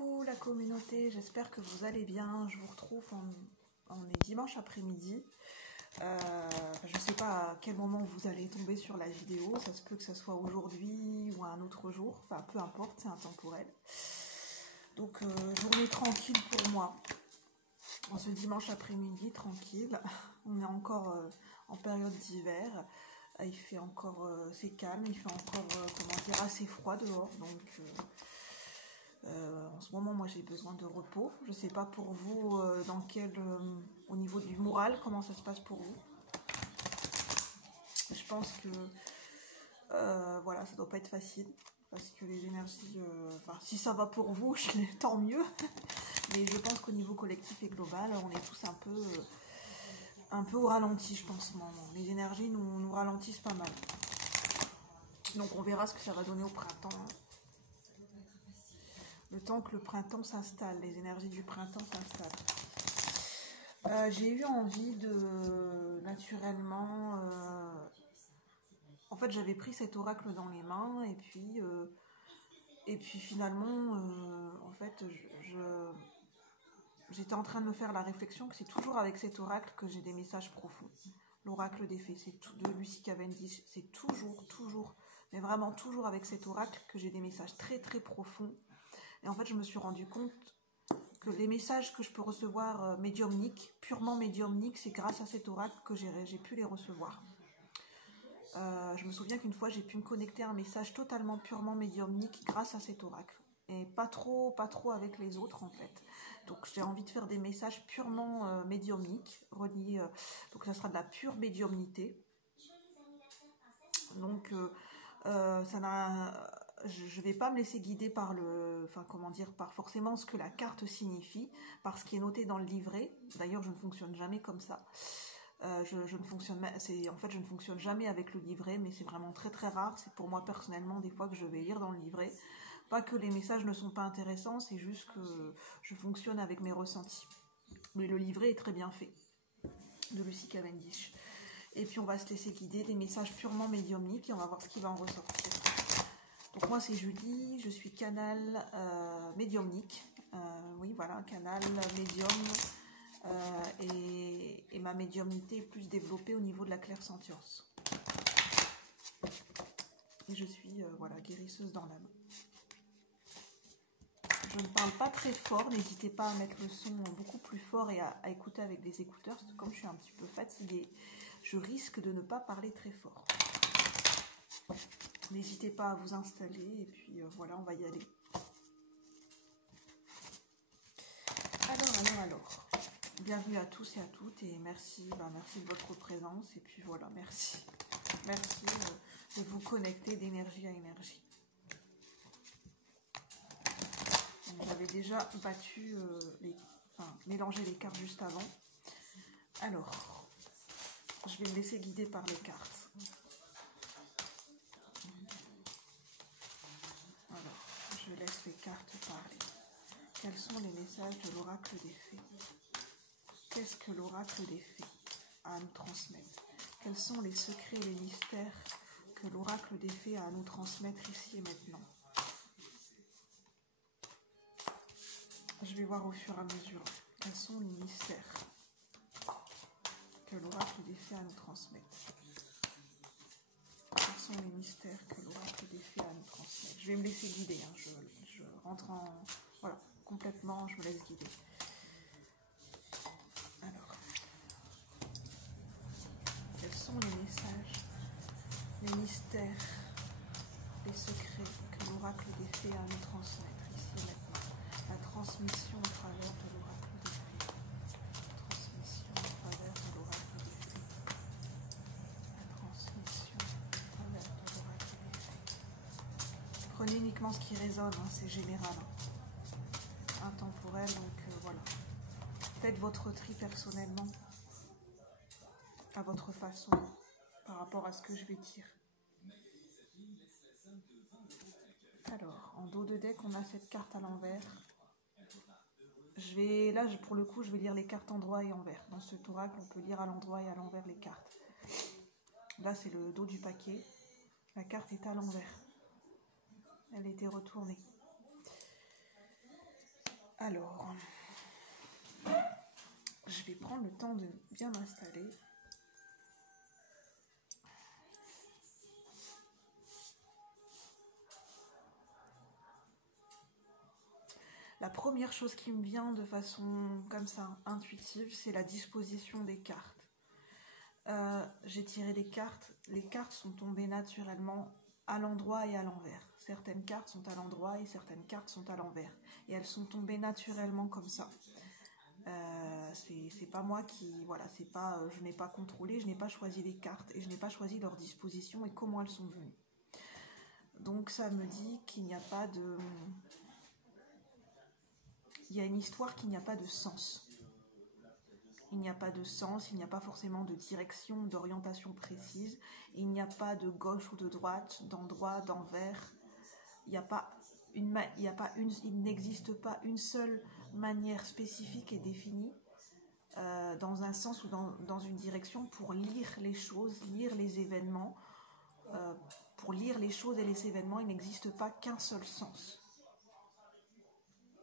Coucou la communauté, j'espère que vous allez bien. Je vous retrouve, on est dimanche après-midi. Je ne sais pas à quel moment vous allez tomber sur la vidéo, ça se peut que ce soit aujourd'hui ou un autre jour, enfin peu importe, c'est intemporel. Donc journée tranquille pour moi, en ce dimanche après-midi, tranquille. On est encore en période d'hiver, il fait encore, c'est calme, il fait encore, comment dire, assez froid dehors, donc... en ce moment, moi, j'ai besoin de repos. Je ne sais pas pour vous, au niveau du moral, comment ça se passe pour vous. Je pense que, voilà, ça doit pas être facile. Parce que les énergies, si ça va pour vous, tant mieux. Mais je pense qu'au niveau collectif et global, on est tous un peu au ralenti, je pense. Les énergies nous ralentissent pas mal. Donc, on verra ce que ça va donner au printemps. Le temps que le printemps s'installe, les énergies du printemps s'installent. J'ai eu envie de, naturellement, en fait j'avais pris cet oracle dans les mains et puis finalement, en fait, j'étais en train de me faire la réflexion que c'est toujours avec cet oracle que j'ai des messages profonds. L'oracle des fées, c'est de Lucy Cavendish, c'est toujours, mais vraiment toujours avec cet oracle que j'ai des messages très très profonds. Et en fait, je me suis rendu compte que les messages que je peux recevoir médiumniques, purement médiumniques, c'est grâce à cet oracle que j'ai pu les recevoir. Je me souviens qu'une fois, j'ai pu me connecter à un message totalement purement médiumnique grâce à cet oracle. Et pas trop avec les autres, en fait. Donc, j'ai envie de faire des messages purement médiumniques, reliés. Donc, ça sera de la pure médiumnité. Donc, ça n'a... Je ne vais pas me laisser guider par par forcément ce que la carte signifie, par ce qui est noté dans le livret. D'ailleurs, je ne fonctionne jamais comme ça. Je ne fonctionne jamais avec le livret, mais c'est vraiment très très rare. C'est pour moi personnellement des fois que je vais lire dans le livret. Pas que les messages ne sont pas intéressants, c'est juste que je fonctionne avec mes ressentis. Mais le livret est très bien fait, de Lucy Cavendish. Et puis on va se laisser guider des messages purement médiumniques et on va voir ce qui va en ressortir. Donc moi c'est Julie, je suis canal médiumnique, oui voilà, canal médium, et ma médiumnité est plus développée au niveau de la clairsentience. Et je suis voilà, guérisseuse dans l'âme. Je ne parle pas très fort, n'hésitez pas à mettre le son beaucoup plus fort et à écouter avec des écouteurs, parce que comme je suis un petit peu fatiguée, je risque de ne pas parler très fort. N'hésitez pas à vous installer et puis voilà, on va y aller. Alors. Bienvenue à tous et à toutes et merci de votre présence et puis voilà, merci. Merci de vous connecter d'énergie à énergie. J'avais déjà battu, mélangé les cartes juste avant. Alors, je vais me laisser guider par les cartes. Je laisse les cartes parler. Quels sont les messages de l'oracle des fées? Qu'est-ce que l'oracle des fées a à nous transmettre? Quels sont les secrets et les mystères que l'oracle des fées a à nous transmettre ici et maintenant? Je vais voir au fur et à mesure. Quels sont les mystères que l'oracle des fées a à nous transmettre? Quels sont les mystères que l'oracle des fées a à nous transmettre? Je vais me laisser guider, hein. Je rentre en... Voilà, complètement, je me laisse guider. Alors, quels sont les messages, les mystères, les secrets que l'oracle des fées a à nous transmettre ici et maintenant? La transmission au travers de l'oracle des fées. Transmission au travers de l'oracle des fées. La transmission au travers de l'oracle des fées. Prenez uniquement ce qui résonne, hein, c'est général. Intemporel, donc voilà. Faites votre tri personnellement, à votre façon, par rapport à ce que je vais dire. Alors, en dos de deck, on a cette carte à l'envers. Pour le coup, je vais lire les cartes endroit et envers. Dans cet oracle, on peut lire à l'endroit et à l'envers les cartes. Là, c'est le dos du paquet. La carte est à l'envers. Elle a été retournée. Alors, je vais prendre le temps de bien m'installer. La première chose qui me vient de façon comme ça, intuitive, c'est la disposition des cartes. J'ai tiré des cartes, les cartes sont tombées naturellement à l'endroit et à l'envers. Certaines cartes sont à l'endroit et certaines cartes sont à l'envers. Et elles sont tombées naturellement comme ça. C'est pas moi qui... Voilà, c'est pas, je n'ai pas contrôlé, je n'ai pas choisi les cartes et je n'ai pas choisi leur disposition et comment elles sont venues. Donc ça me dit qu'il n'y a pas de... Il y a une histoire qu'il n'y a pas de sens. Il n'y a pas de sens, il n'y a pas forcément de direction, d'orientation précise. Il n'y a pas de gauche ou de droite, d'endroit, d'envers. Il n'existe pas une seule manière spécifique et définie dans un sens ou dans une direction pour lire les choses, lire les événements. Pour lire les choses et les événements, il n'existe pas qu'un seul sens.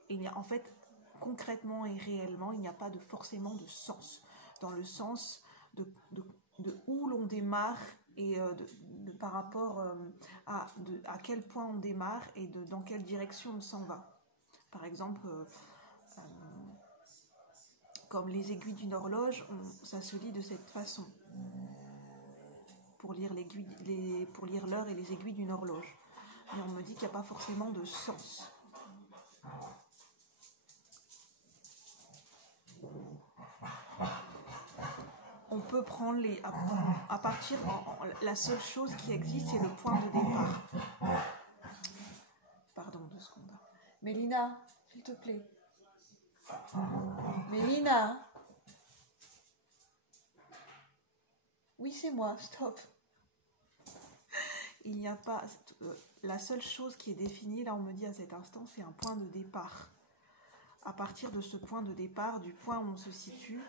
Il y a en fait... Concrètement et réellement, il n'y a pas forcément de sens, dans le sens de où l'on démarre et par rapport à quel point on démarre et dans quelle direction on s'en va. Par exemple, comme les aiguilles d'une horloge, ça se lit de cette façon, pour lire l'heure et les aiguilles d'une horloge. Mais on me dit qu'il n'y a pas forcément de sens. On peut prendre à partir, la seule chose qui existe, c'est le point de départ. Pardon, 2 secondes. Mélina, s'il te plaît. Mélina. Oui, c'est moi, stop. Il n'y a pas... la seule chose qui est définie, là on me dit à cet instant, c'est un point de départ. À partir de ce point de départ, du point où on se situe,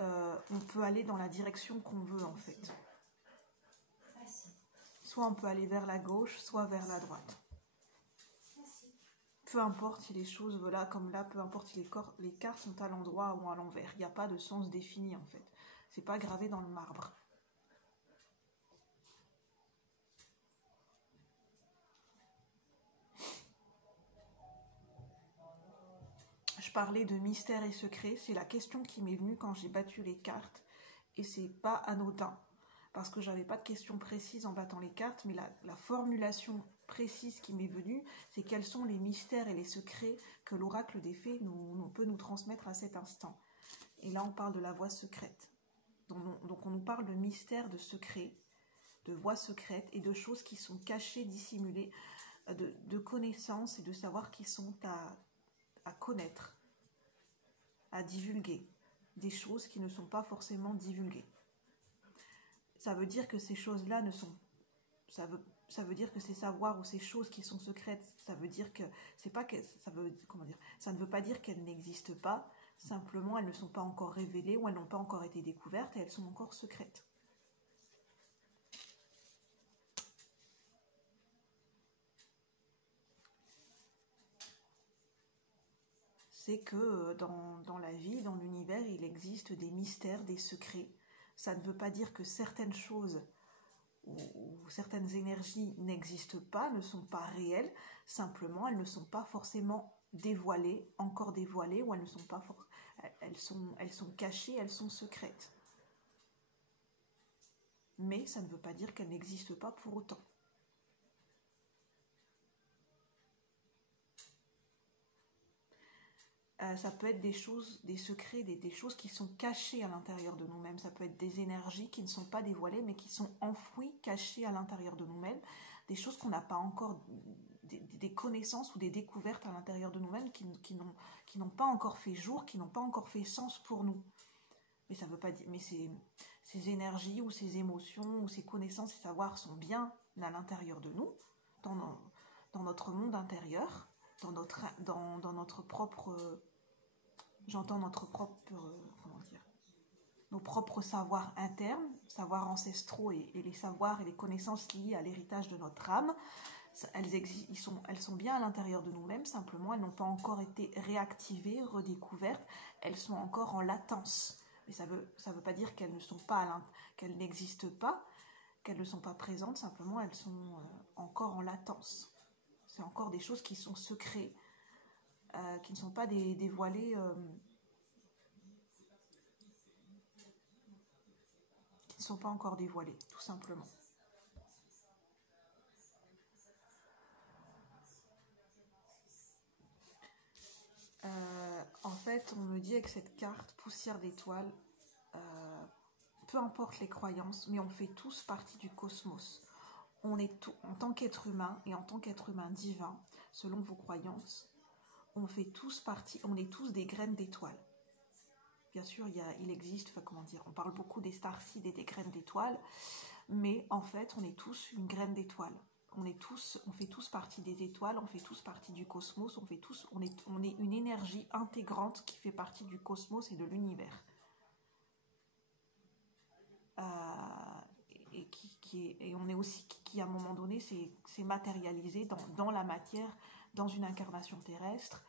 on peut aller dans la direction qu'on veut en fait. Soit on peut aller vers la gauche, soit vers la droite. Peu importe si les choses, voilà, comme là, peu importe si les cartes sont à l'endroit ou à l'envers. Il n'y a pas de sens défini en fait. C'est pas gravé dans le marbre. Je parlais de mystère et secret, c'est la question qui m'est venue quand j'ai battu les cartes et c'est pas anodin parce que j'avais pas de question précise en battant les cartes, mais la formulation précise qui m'est venue, c'est quels sont les mystères et les secrets que l'oracle des fées peut nous transmettre à cet instant. Et là on parle de la voie secrète. Donc on nous parle de mystères, de secrets, de voies secrètes et de choses qui sont cachées, dissimulées, de connaissances et de savoirs qui sont à connaître, à divulguer, des choses qui ne sont pas forcément divulguées. Ça veut dire que ces choses-là ne sont... Ça veut dire que ces savoirs ou ces choses qui sont secrètes, ça veut dire que... c'est pas que ça veut... Comment dire? Ça ne veut pas dire qu'elles n'existent pas, simplement elles ne sont pas encore révélées ou elles n'ont pas encore été découvertes et elles sont encore secrètes. C'est que dans la vie, dans l'univers, il existe des mystères, des secrets. Ça ne veut pas dire que certaines choses ou certaines énergies n'existent pas, ne sont pas réelles, simplement elles ne sont pas forcément dévoilées, encore dévoilées, ou elles ne sont pas elles sont cachées, elles sont secrètes. Mais ça ne veut pas dire qu'elles n'existent pas pour autant. Ça peut être des choses, des secrets, des choses qui sont cachées à l'intérieur de nous-mêmes. Ça peut être des énergies qui ne sont pas dévoilées, mais qui sont enfouies, cachées à l'intérieur de nous-mêmes. Des choses qu'on n'a pas encore, des connaissances ou des découvertes à l'intérieur de nous-mêmes qui n'ont pas encore fait jour, qui n'ont pas encore fait sens pour nous. Mais ça veut pas dire, mais ces énergies ou ces émotions ou ces connaissances et savoirs sont bien à l'intérieur de nous, dans notre monde intérieur, dans notre propre... J'entends notre propre, nos propres savoirs internes, savoirs ancestraux et les savoirs et les connaissances liées à l'héritage de notre âme. elles sont bien à l'intérieur de nous-mêmes, simplement elles n'ont pas encore été réactivées, redécouvertes, elles sont encore en latence. Mais ça veut pas dire qu'elles ne sont pas qu'elles n'existent pas, qu'elles ne sont pas présentes, simplement elles sont encore en latence. C'est encore des choses qui sont secrètes, qui ne sont pas dévoilées, qui ne sont pas encore dévoilées, tout simplement. En fait, on me dit avec cette carte poussière d'étoiles, peu importe les croyances, mais on fait tous partie du cosmos. On est tout, en tant qu'être humain et en tant qu'être humain divin, selon vos croyances, on fait tous partie, on est tous des graines d'étoiles. Bien sûr, il existe, enfin comment dire, on parle beaucoup des starseeds et des graines d'étoiles, mais en fait, on est tous une graine d'étoile. On fait tous partie des étoiles, on fait tous partie du cosmos, on est une énergie intégrante qui fait partie du cosmos et de l'univers. Et on est aussi qui à un moment donné s'est matérialisé dans la matière, dans une incarnation terrestre,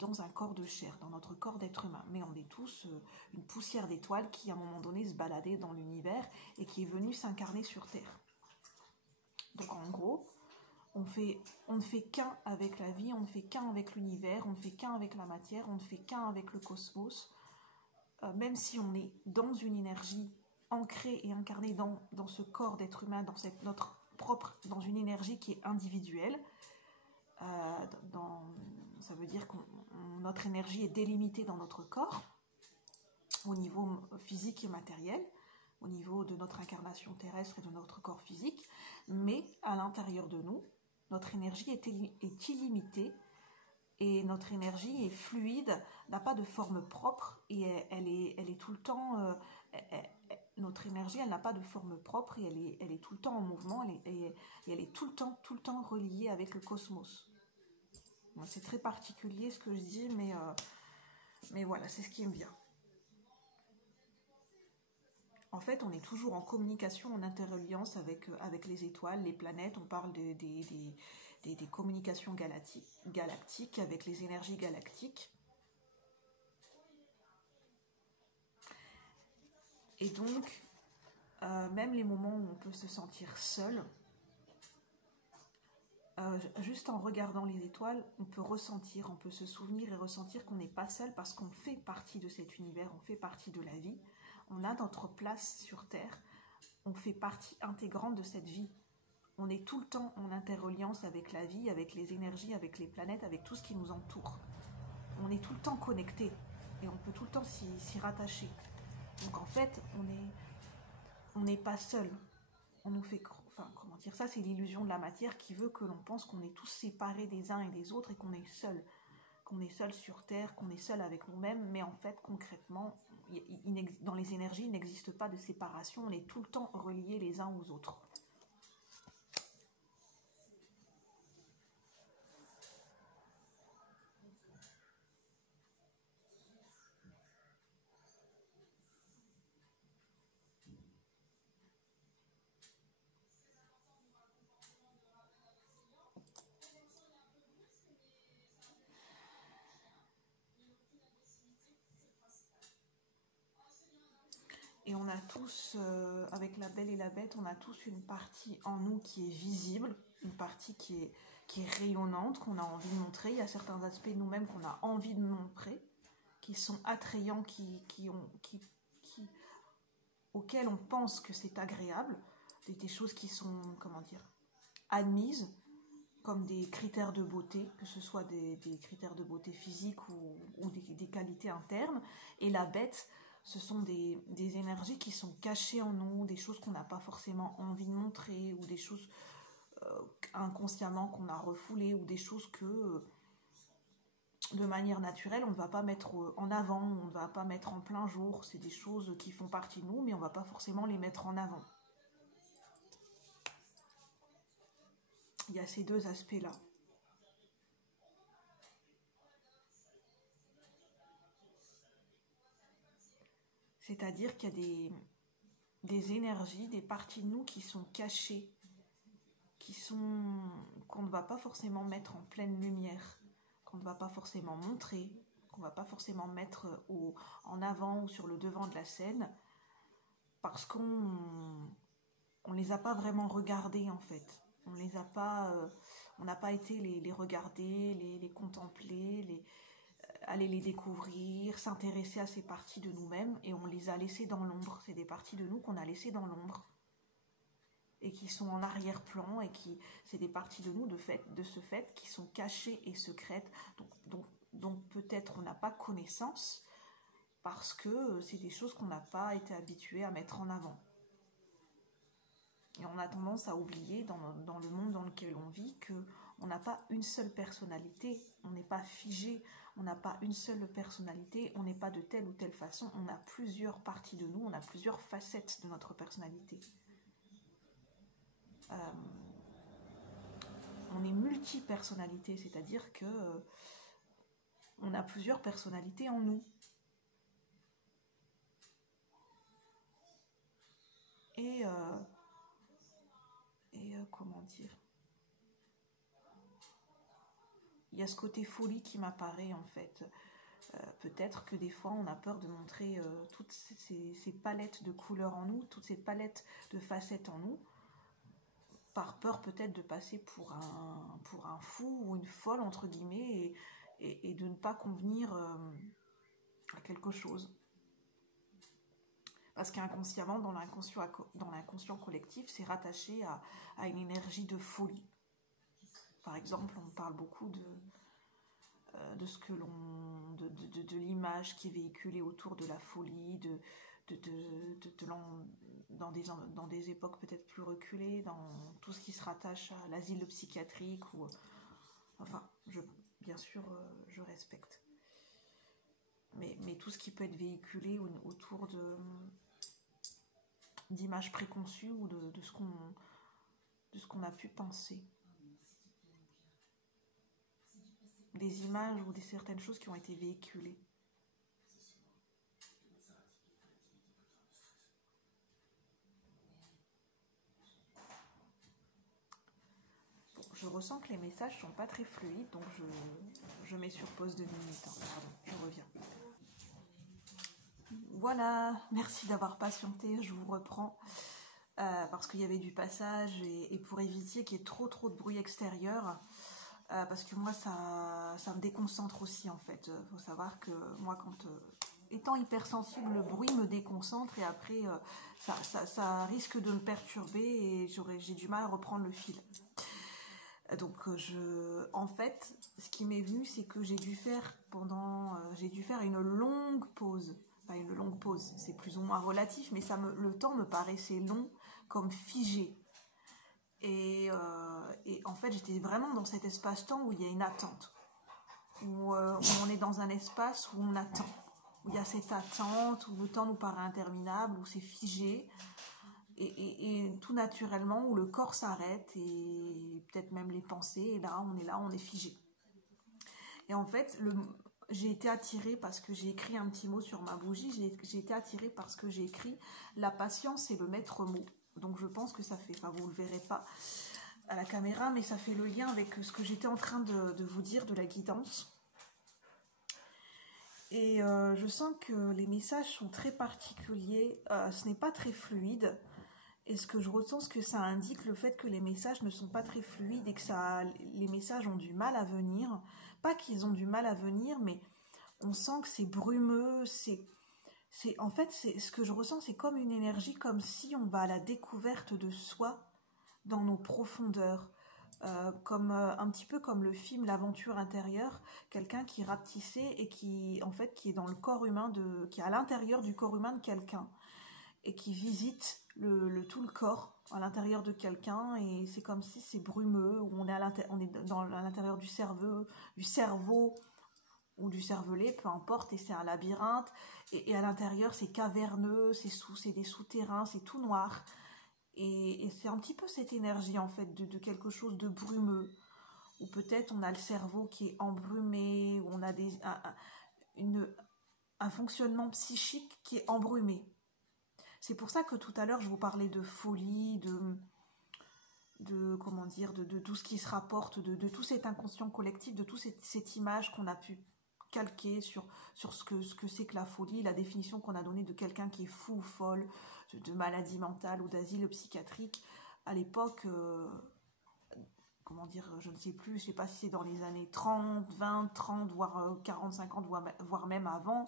dans un corps de chair, dans notre corps d'être humain. Mais on est tous une poussière d'étoiles qui à un moment donné se baladait dans l'univers et qui est venue s'incarner sur Terre. Donc en gros, on ne fait qu'un avec la vie, on ne fait qu'un avec l'univers, on ne fait qu'un avec la matière, on ne fait qu'un avec le cosmos. Même si on est dans une énergie ancrée et incarnée dans ce corps d'être humain, dans une énergie qui est individuelle, ça veut dire que notre énergie est délimitée dans notre corps, au niveau physique et matériel, au niveau de notre incarnation terrestre et de notre corps physique, mais à l'intérieur de nous, notre énergie est illimitée et notre énergie est fluide, n'a pas de forme propre et elle est tout le temps... notre énergie, elle n'a pas de forme propre et elle est tout le temps en mouvement et elle est tout le temps reliée avec le cosmos. Bon, c'est très particulier ce que je dis, mais voilà, c'est ce qui me vient. En fait, on est toujours en communication, en interreliance avec les étoiles, les planètes. On parle des communications galactiques avec les énergies galactiques. Et donc, même les moments où on peut se sentir seul, juste en regardant les étoiles, on peut ressentir, on peut se souvenir et ressentir qu'on n'est pas seul parce qu'on fait partie de cet univers, on fait partie de la vie. On a notre place sur Terre, on fait partie intégrante de cette vie. On est tout le temps en interreliance avec la vie, avec les énergies, avec les planètes, avec tout ce qui nous entoure. On est tout le temps connecté et on peut tout le temps s'y rattacher. Donc en fait, on n'est pas seul. On nous fait... Enfin, comment dire ça, c'est l'illusion de la matière qui veut que l'on pense qu'on est tous séparés des uns et des autres et qu'on est seul. Qu'on est seul sur Terre, qu'on est seul avec nous-mêmes, mais en fait, concrètement, dans les énergies, il n'existe pas de séparation, on est tout le temps reliés les uns aux autres. Et on a tous, avec la belle et la bête, on a tous une partie en nous qui est visible, une partie qui est rayonnante, qu'on a envie de montrer. Il y a certains aspects de nous-mêmes qu'on a envie de montrer, qui sont attrayants, auxquels on pense que c'est agréable, des choses qui sont, comment dire, admises, comme des critères de beauté, que ce soit des critères de beauté physique ou des qualités internes. Et la bête, ce sont des énergies qui sont cachées en nous, des choses qu'on n'a pas forcément envie de montrer, ou des choses inconsciemment qu'on a refoulées, ou des choses que, de manière naturelle, on ne va pas mettre en avant, on ne va pas mettre en plein jour. C'est des choses qui font partie de nous, mais on ne va pas forcément les mettre en avant. Il y a ces deux aspects-là. C'est-à-dire qu'il y a des énergies, des parties de nous qui sont cachées, qu'on ne va pas forcément mettre en pleine lumière, qu'on ne va pas forcément montrer, qu'on ne va pas forcément mettre en avant ou sur le devant de la scène, parce qu'on ne les a pas vraiment regardés en fait. On n'a pas été les regarder, les contempler, aller les découvrir, s'intéresser à ces parties de nous-mêmes, et on les a laissées dans l'ombre. C'est des parties de nous qu'on a laissées dans l'ombre et qui sont en arrière-plan, et c'est des parties de nous de ce fait qui sont cachées et secrètes, donc peut-être on n'a pas connaissance parce que c'est des choses qu'on n'a pas été habitué à mettre en avant. Et on a tendance à oublier dans le monde dans lequel on vit qu'on n'a pas une seule personnalité, on n'est pas figé, on n'a pas une seule personnalité, on n'est pas de telle ou telle façon, on a plusieurs parties de nous, on a plusieurs facettes de notre personnalité. On est multi-personnalité, c'est-à-dire que on a plusieurs personnalités en nous. Et comment dire, il y a ce côté folie qui m'apparaît en fait. Peut-être que des fois on a peur de montrer toutes ces palettes de couleurs en nous, toutes ces palettes de facettes en nous, par peur peut-être de passer pour un fou ou une folle entre guillemets, et de ne pas convenir à quelque chose. Parce qu'inconsciemment, dans l'inconscient collectif, c'est rattaché à une énergie de folie. Par exemple, on parle beaucoup de ce que de l'image qui est véhiculée autour de la folie, dans des époques peut-être plus reculées, dans tout ce qui se rattache à l'asile psychiatrique, enfin, bien sûr, je respecte. Mais tout ce qui peut être véhiculé autour d'images préconçues ou de ce qu'on a pu penser. Des images ou certaines choses qui ont été véhiculées. Bon, je ressens que les messages sont pas très fluides, donc je mets sur pause 2 minutes. Pardon, je reviens. Voilà, merci d'avoir patienté, je vous reprends. Parce qu'il y avait du passage, et pour éviter qu'il y ait trop de bruit extérieur, parce que moi ça me déconcentre aussi en fait. Faut savoir que moi, étant hypersensible, le bruit me déconcentre, et après ça risque de me perturber et j'ai du mal à reprendre le fil. Donc en fait, ce qui m'est venu, c'est que j'ai dû faire une longue pause. Enfin, une longue pause, c'est plus ou moins relatif, mais le temps me paraissait long, comme figé. Et en fait, j'étais vraiment dans cet espace-temps où il y a une attente, où on est dans un espace où on attend, où il y a cette attente, où le temps nous paraît interminable, où c'est figé, et tout naturellement, où le corps s'arrête, et peut-être même les pensées, et là, on est figé. Et en fait, j'ai été attirée parce que j'ai écrit un petit mot sur ma bougie, j'ai été attirée parce que j'ai écrit « La patience est le maître mot ». Donc je pense que ça fait, enfin vous ne le verrez pas à la caméra, mais ça fait le lien avec ce que j'étais en train de vous dire de la guidance. Et je sens que les messages sont très particuliers, ce n'est pas très fluide. Et ce que je ressens, c'est que ça indique le fait que les messages ne sont pas très fluides, et que les messages ont du mal à venir. Pas qu'ils ont du mal à venir, mais on sent que c'est brumeux, en fait, ce que je ressens, c'est comme une énergie, comme si on va à la découverte de soi dans nos profondeurs. Un petit peu comme le film L'Aventure intérieure, quelqu'un qui est rapetissé et qui est dans le corps humain, qui est à l'intérieur du corps humain de quelqu'un, et qui visite tout le corps à l'intérieur de quelqu'un, et c'est comme si c'est brumeux, où on est à l'intérieur du cerveau ou du cervelet, peu importe, et c'est un labyrinthe, et à l'intérieur c'est caverneux, c'est des souterrains, c'est tout noir, et c'est un petit peu cette énergie en fait de quelque chose de brumeux, ou peut-être on a le cerveau qui est embrumé, ou on a un fonctionnement psychique qui est embrumé. C'est pour ça que tout à l'heure je vous parlais de folie, comment dire, de tout ce qui se rapporte, de tout cet inconscient collectif, de toute cette image qu'on a pu calquer sur ce que c'est que la folie, la définition qu'on a donnée de quelqu'un qui est fou ou folle, de maladie mentale ou d'asile psychiatrique. À l'époque, comment dire, je ne sais plus, je ne sais pas si c'est dans les années 30, 20, 30, voire 40, 50, voire même avant,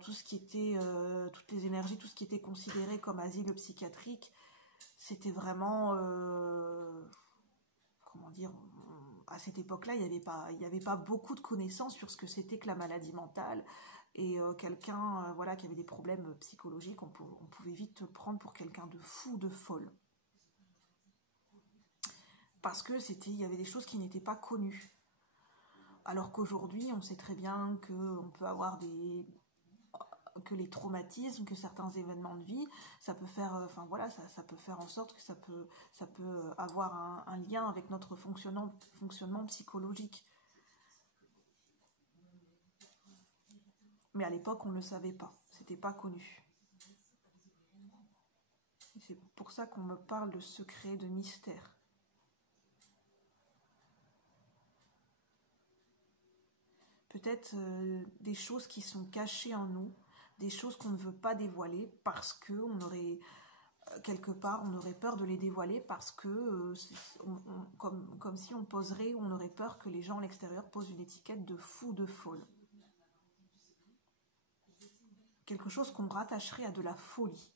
tout ce qui était, toutes les énergies, tout ce qui était considéré comme asile psychiatrique, c'était vraiment, comment dire, à cette époque-là, il n'y avait pas beaucoup de connaissances sur ce que c'était que la maladie mentale. Et quelqu'un voilà, qui avait des problèmes psychologiques, on pouvait vite le prendre pour quelqu'un de fou, de folle. Parce que il y avait des choses qui n'étaient pas connues. Alors qu'aujourd'hui, on sait très bien qu'on peut avoir que les traumatismes, que certains événements de vie, ça peut faire, enfin voilà, ça peut faire en sorte que ça peut avoir un lien avec notre fonctionnement psychologique. Mais à l'époque, on ne le savait pas, c'était pas connu. C'est pour ça qu'on me parle de secret, de mystère. Peut-être des choses qui sont cachées en nous, des choses qu'on ne veut pas dévoiler parce que on aurait quelque part on aurait peur de les dévoiler parce que comme si on poserait, on aurait peur que les gens à l'extérieur posent une étiquette de fou, de folle. Quelque chose qu'on rattacherait à de la folie.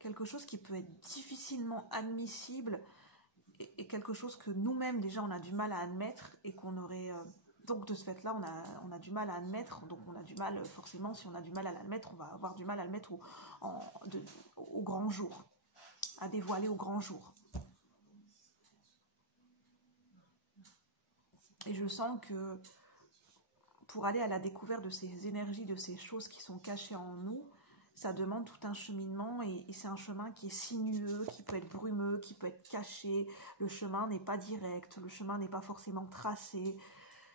Quelque chose qui peut être difficilement admissible et quelque chose que nous-mêmes déjà on a du mal à admettre et qu'on aurait... donc de ce fait-là, on a du mal à admettre, donc on a du mal, forcément, si on a du mal à l'admettre, on va avoir du mal à le mettre au grand jour, à dévoiler au grand jour. Et je sens que pour aller à la découverte de ces énergies, de ces choses qui sont cachées en nous, ça demande tout un cheminement et c'est un chemin qui est sinueux, qui peut être brumeux, qui peut être caché. Le chemin n'est pas direct, le chemin n'est pas forcément tracé.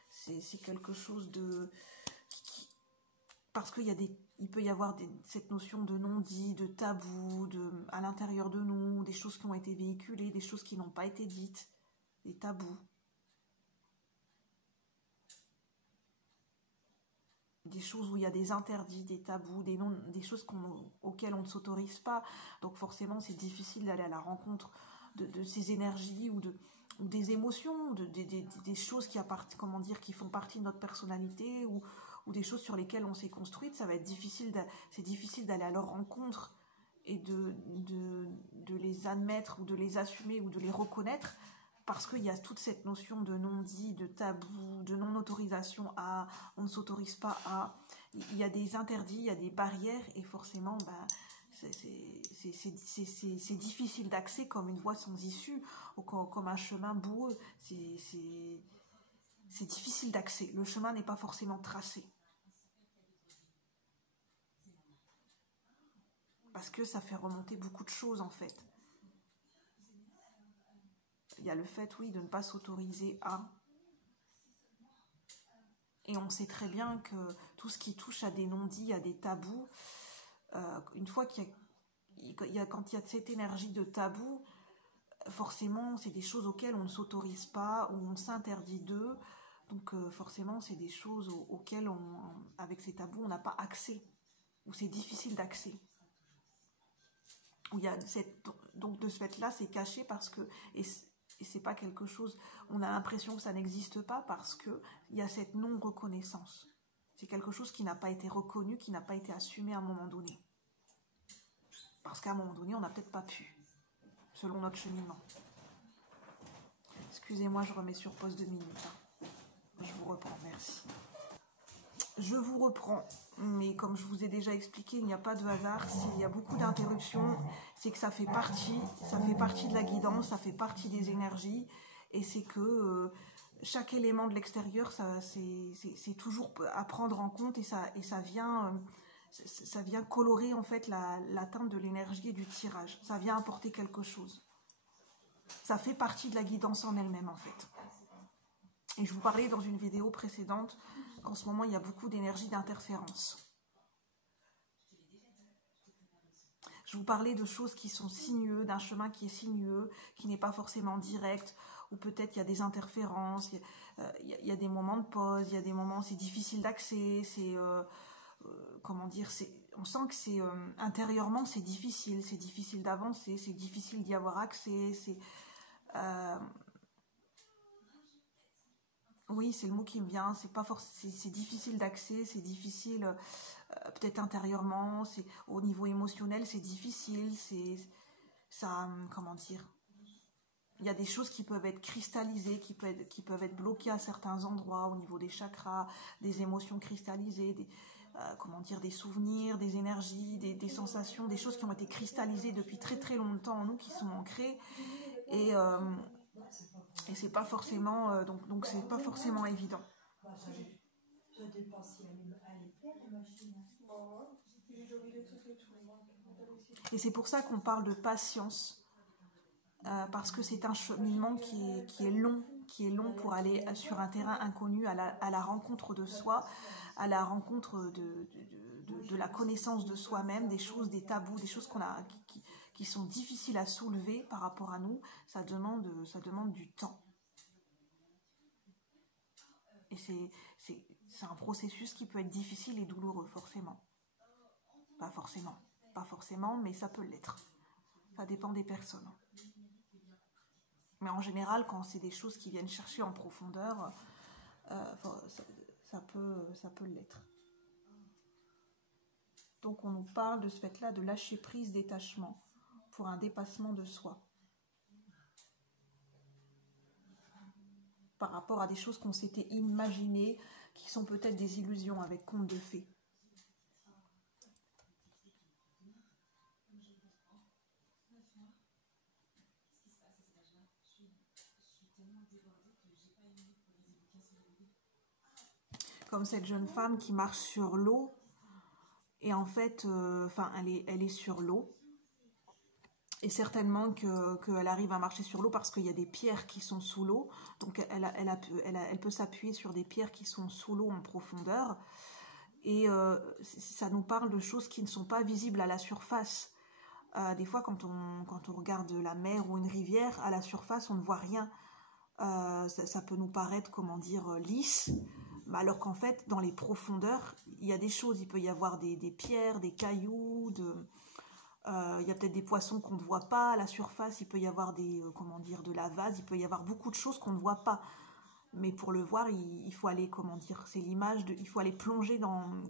C'est quelque chose de... Parce il peut y avoir cette notion de non-dit, de tabou, à l'intérieur de nous, des choses qui ont été véhiculées, des choses qui n'ont pas été dites, des tabous. Des choses où il y a des interdits, des tabous, des choses auxquelles on ne s'autorise pas. Donc forcément, c'est difficile d'aller à la rencontre de ces énergies ou des émotions, des choses qui font partie de notre personnalité ou des choses sur lesquelles on s'est construite. Ça va être difficile, c'est difficile d'aller à leur rencontre et de les admettre ou de les assumer ou de les reconnaître. Parce qu'il y a toute cette notion de non-dit, de tabou, de non-autorisation à, on ne s'autorise pas à, il y a des interdits, il y a des barrières, et forcément, c'est difficile d'accès comme une voie sans issue, ou comme un chemin boueux, c'est difficile d'accès, le chemin n'est pas forcément tracé. Parce que ça fait remonter beaucoup de choses en fait. Il y a le fait, oui, de ne pas s'autoriser à. Et on sait très bien que tout ce qui touche à des non-dits, à des tabous, une fois quand il y a cette énergie de tabou, forcément, c'est des choses auxquelles on ne s'autorise pas, ou on s'interdit d'eux. Donc forcément, c'est des choses auxquelles, avec ces tabous, on n'a pas accès, ou c'est difficile d'accès. Donc de ce fait-là, c'est caché parce que... Et c'est pas quelque chose, on a l'impression que ça n'existe pas parce que il y a cette non-reconnaissance. C'est quelque chose qui n'a pas été reconnu, qui n'a pas été assumé à un moment donné. Parce qu'à un moment donné, on n'a peut-être pas pu, selon notre cheminement. Excusez-moi, je remets sur pause 2 minutes. Je vous reprends, merci. Je vous reprends, mais comme je vous ai déjà expliqué, il n'y a pas de hasard. S'il y a beaucoup d'interruptions, c'est que ça fait partie de la guidance, ça fait partie des énergies, et c'est que chaque élément de l'extérieur, c'est toujours à prendre en compte, et ça vient colorer en fait la teinte de l'énergie et du tirage. Ça vient apporter quelque chose. Ça fait partie de la guidance en elle-même en fait. Et je vous parlais dans une vidéo précédente qu'en ce moment, il y a beaucoup d'énergie d'interférence. Je vous parlais de choses qui sont sinueuses, d'un chemin qui est sinueux, qui n'est pas forcément direct, ou peut-être il y a des interférences, il y a des moments de pause, il y a des moments c'est difficile d'accès, c'est comment dire, on sent que c'est intérieurement c'est difficile d'avancer, c'est difficile d'y avoir accès, oui, c'est le mot qui me vient, c'est pas forcément, c'est difficile d'accès, c'est difficile peut-être intérieurement, c'est au niveau émotionnel, c'est difficile, c'est ça, comment dire, il y a des choses qui peuvent être cristallisées, qui peuvent être bloquées à certains endroits au niveau des chakras, des émotions cristallisées, comment dire, des souvenirs, des énergies, des sensations, des choses qui ont été cristallisées depuis très très longtemps en nous, qui sont ancrées et c'est pas forcément donc c'est pas forcément évident. Et c'est pour ça qu'on parle de patience. Parce que c'est un cheminement qui est long pour aller sur un terrain inconnu à la rencontre de soi, à la rencontre de la connaissance de soi-même, des choses, des tabous, des choses qui sont difficiles à soulever par rapport à nous. Ça demande du temps. Et c'est un processus qui peut être difficile et douloureux, forcément. Pas forcément, mais ça peut l'être. Ça dépend des personnes. Mais en général, quand c'est des choses qui viennent chercher en profondeur, ça peut l'être. Donc on nous parle de ce fait-là de lâcher prise, détachement, pour un dépassement de soi. Par rapport à des choses qu'on s'était imaginées, qui sont peut-être des illusions avec conte de fées. Comme cette jeune femme qui marche sur l'eau, et en fait, elle est sur l'eau, et certainement qu'elle arrive à marcher sur l'eau parce qu'il y a des pierres qui sont sous l'eau, donc elle peut s'appuyer sur des pierres qui sont sous l'eau en profondeur, et ça nous parle de choses qui ne sont pas visibles à la surface. Des fois, quand on regarde la mer ou une rivière, à la surface, on ne voit rien. Ça peut nous paraître, comment dire, lisse, alors qu'en fait, dans les profondeurs, il y a des choses. Il peut y avoir des pierres, des cailloux, il y a peut-être des poissons qu'on ne voit pas à la surface. Il peut y avoir de la vase. Il peut y avoir beaucoup de choses qu'on ne voit pas. Mais pour le voir, il faut aller, comment dire, c'est l'image il faut aller plonger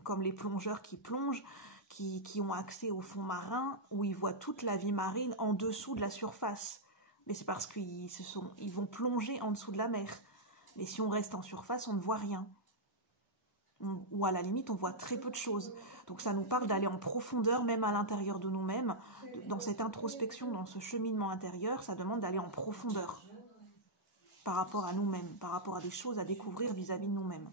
comme les plongeurs qui plongent, qui ont accès au fond marin, où ils voient toute la vie marine en dessous de la surface. Mais c'est parce qu'ils vont plonger en dessous de la mer. Mais si on reste en surface, on ne voit rien. Ou à la limite, on voit très peu de choses. Donc ça nous parle d'aller en profondeur, même à l'intérieur de nous-mêmes. Dans cette introspection, dans ce cheminement intérieur, ça demande d'aller en profondeur par rapport à nous-mêmes, par rapport à des choses à découvrir vis-à-vis de nous-mêmes.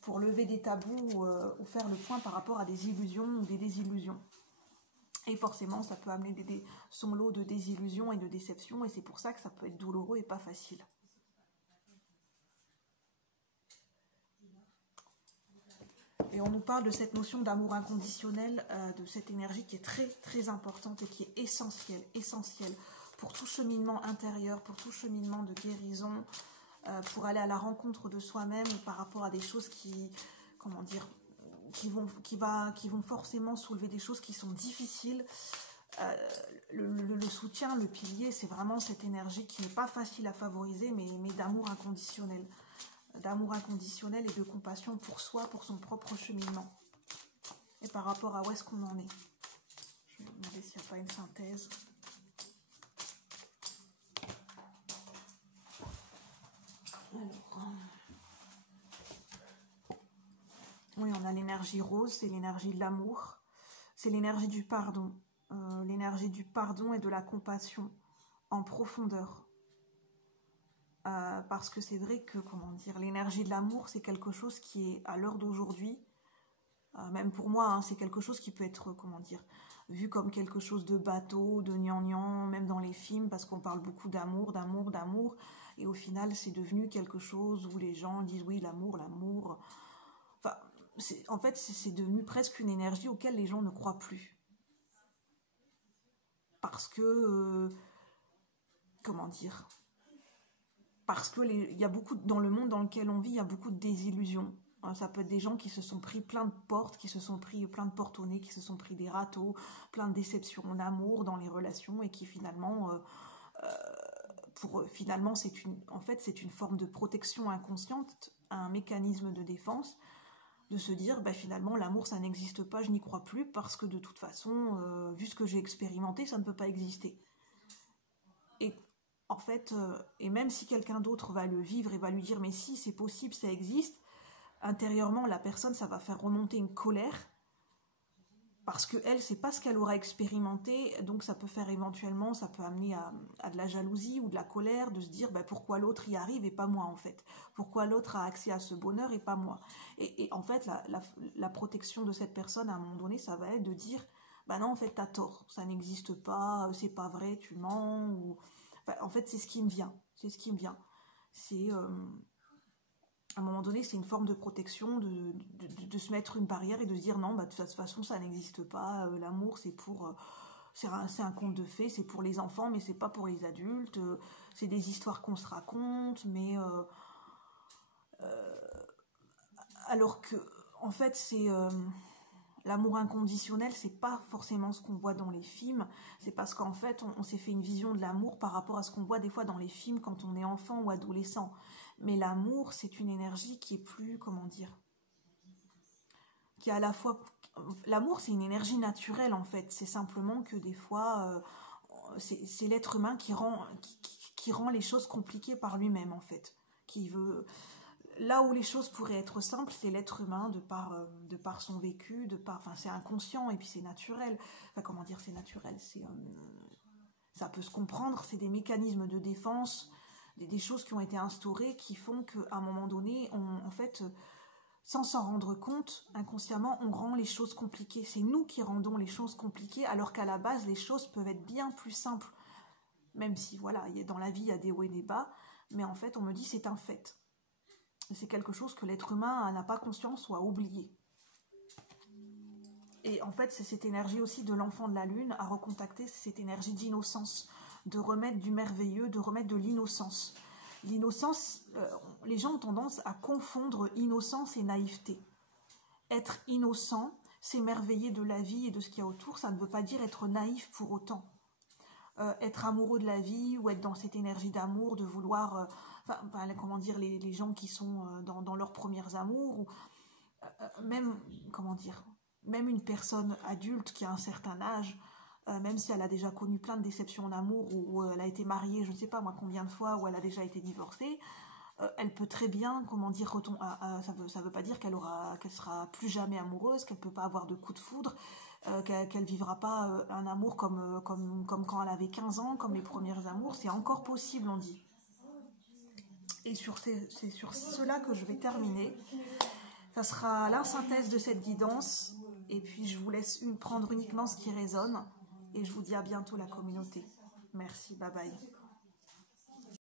Pour lever des tabous ou faire le point par rapport à des illusions ou des désillusions. Et forcément, ça peut amener son lot de désillusions et de déceptions, et c'est pour ça que ça peut être douloureux et pas facile. Et on nous parle de cette notion d'amour inconditionnel, de cette énergie qui est très très importante et qui est essentielle pour tout cheminement intérieur, pour tout cheminement de guérison, pour aller à la rencontre de soi-même par rapport à des choses qui vont forcément soulever des choses qui sont difficiles. Le soutien, le pilier, c'est vraiment cette énergie qui n'est pas facile à favoriser, mais d'amour inconditionnel. D'amour inconditionnel et de compassion pour soi, pour son propre cheminement. Et par rapport à où est-ce qu'on en est. Je vais demander s'il n'y a pas une synthèse. Alors, oui, on a l'énergie rose, c'est l'énergie de l'amour, c'est l'énergie du pardon. L'énergie du pardon et de la compassion en profondeur. Parce que c'est vrai que, l'énergie de l'amour, c'est quelque chose qui est, à l'heure d'aujourd'hui, même pour moi, c'est quelque chose qui peut être, vu comme quelque chose de bateau, de gnangnan, même dans les films, parce qu'on parle beaucoup d'amour, et au final, c'est devenu quelque chose où les gens disent, oui, l'amour. Enfin, c'est devenu presque une énergie auquel les gens ne croient plus. parce que, comment dire, parce que il y a beaucoup, dans le monde dans lequel on vit, il y a beaucoup de désillusions. Ça peut être des gens qui se sont pris plein de portes, qui se sont pris plein de portes au nez, qui se sont pris des râteaux, plein de déceptions en amour, dans les relations, et qui finalement, finalement, en fait, c'est une forme de protection inconsciente, un mécanisme de défense, de se dire, bah, finalement, l'amour, ça n'existe pas, je n'y crois plus, parce que de toute façon, vu ce que j'ai expérimenté, ça ne peut pas exister. Et en fait, et même si quelqu'un d'autre va le vivre et va lui dire, mais si, c'est possible, ça existe, intérieurement, la personne, ça va faire remonter une colère, parce que elle, c'est pas ce qu'elle aura expérimenté, donc ça peut faire éventuellement, ça peut amener à de la jalousie ou de la colère, de se dire bah, pourquoi l'autre y arrive et pas moi en fait, pourquoi l'autre a accès à ce bonheur et pas moi. Et en fait, la protection de cette personne à un moment donné, ça va être de dire bah non en fait t'as tort, ça n'existe pas, c'est pas vrai, tu mens, ou enfin, en fait c'est ce qui me vient, c'est à un moment donné, c'est une forme de protection, de se mettre une barrière et de se dire non, bah, de toute façon, ça n'existe pas. L'amour, c'est un conte de fées, c'est pour les enfants, mais c'est pas pour les adultes. C'est des histoires qu'on se raconte, mais alors que, en fait, c'est l'amour inconditionnel, c'est pas forcément ce qu'on voit dans les films. C'est parce qu'en fait, on s'est fait une vision de l'amour par rapport à ce qu'on voit des fois dans les films quand on est enfant ou adolescent. Mais l'amour, c'est une énergie qui est plus, comment dire, qui est à la fois... L'amour, c'est une énergie naturelle, en fait. C'est simplement que des fois, c'est l'être humain qui rend les choses compliquées par lui-même, en fait. Qui veut... Là où les choses pourraient être simples, c'est l'être humain, de par son vécu, enfin, c'est inconscient, et puis c'est naturel. Enfin, comment dire, c'est naturel, ça peut se comprendre, c'est des mécanismes de défense, des choses qui ont été instaurées qui font qu'à un moment donné, en fait, sans s'en rendre compte, inconsciemment, on rend les choses compliquées. C'est nous qui rendons les choses compliquées, alors qu'à la base, les choses peuvent être bien plus simples. Même si, voilà, dans la vie, il y a des hauts et des bas, mais en fait, on me dit c'est un fait. C'est quelque chose que l'être humain n'a pas conscience ou a oublié. Et en fait, c'est cette énergie aussi de l'enfant de la lune à recontacter, cette énergie d'innocence, de remettre du merveilleux, de remettre de l'innocence. L'innocence, les gens ont tendance à confondre innocence et naïveté. Être innocent, s'émerveiller de la vie et de ce qu'il y a autour, ça ne veut pas dire être naïf pour autant. Être amoureux de la vie ou être dans cette énergie d'amour, de vouloir, comment dire, les gens qui sont dans leurs premiers amours, ou même, comment dire, même une personne adulte qui a un certain âge, même si elle a déjà connu plein de déceptions en amour, ou elle a été mariée, je ne sais pas moi combien de fois, ou elle a déjà été divorcée, elle peut très bien, comment dire, ça veut pas dire qu'elle sera plus jamais amoureuse, qu'elle peut pas avoir de coup de foudre, qu'elle vivra pas un amour comme quand elle avait 15 ans, comme les premiers amours, c'est encore possible, on dit. Et c'est sur cela que je vais terminer. Ça sera la synthèse de cette guidance, et puis je vous laisse prendre uniquement ce qui résonne, et je vous dis à bientôt la communauté. Merci, bye bye.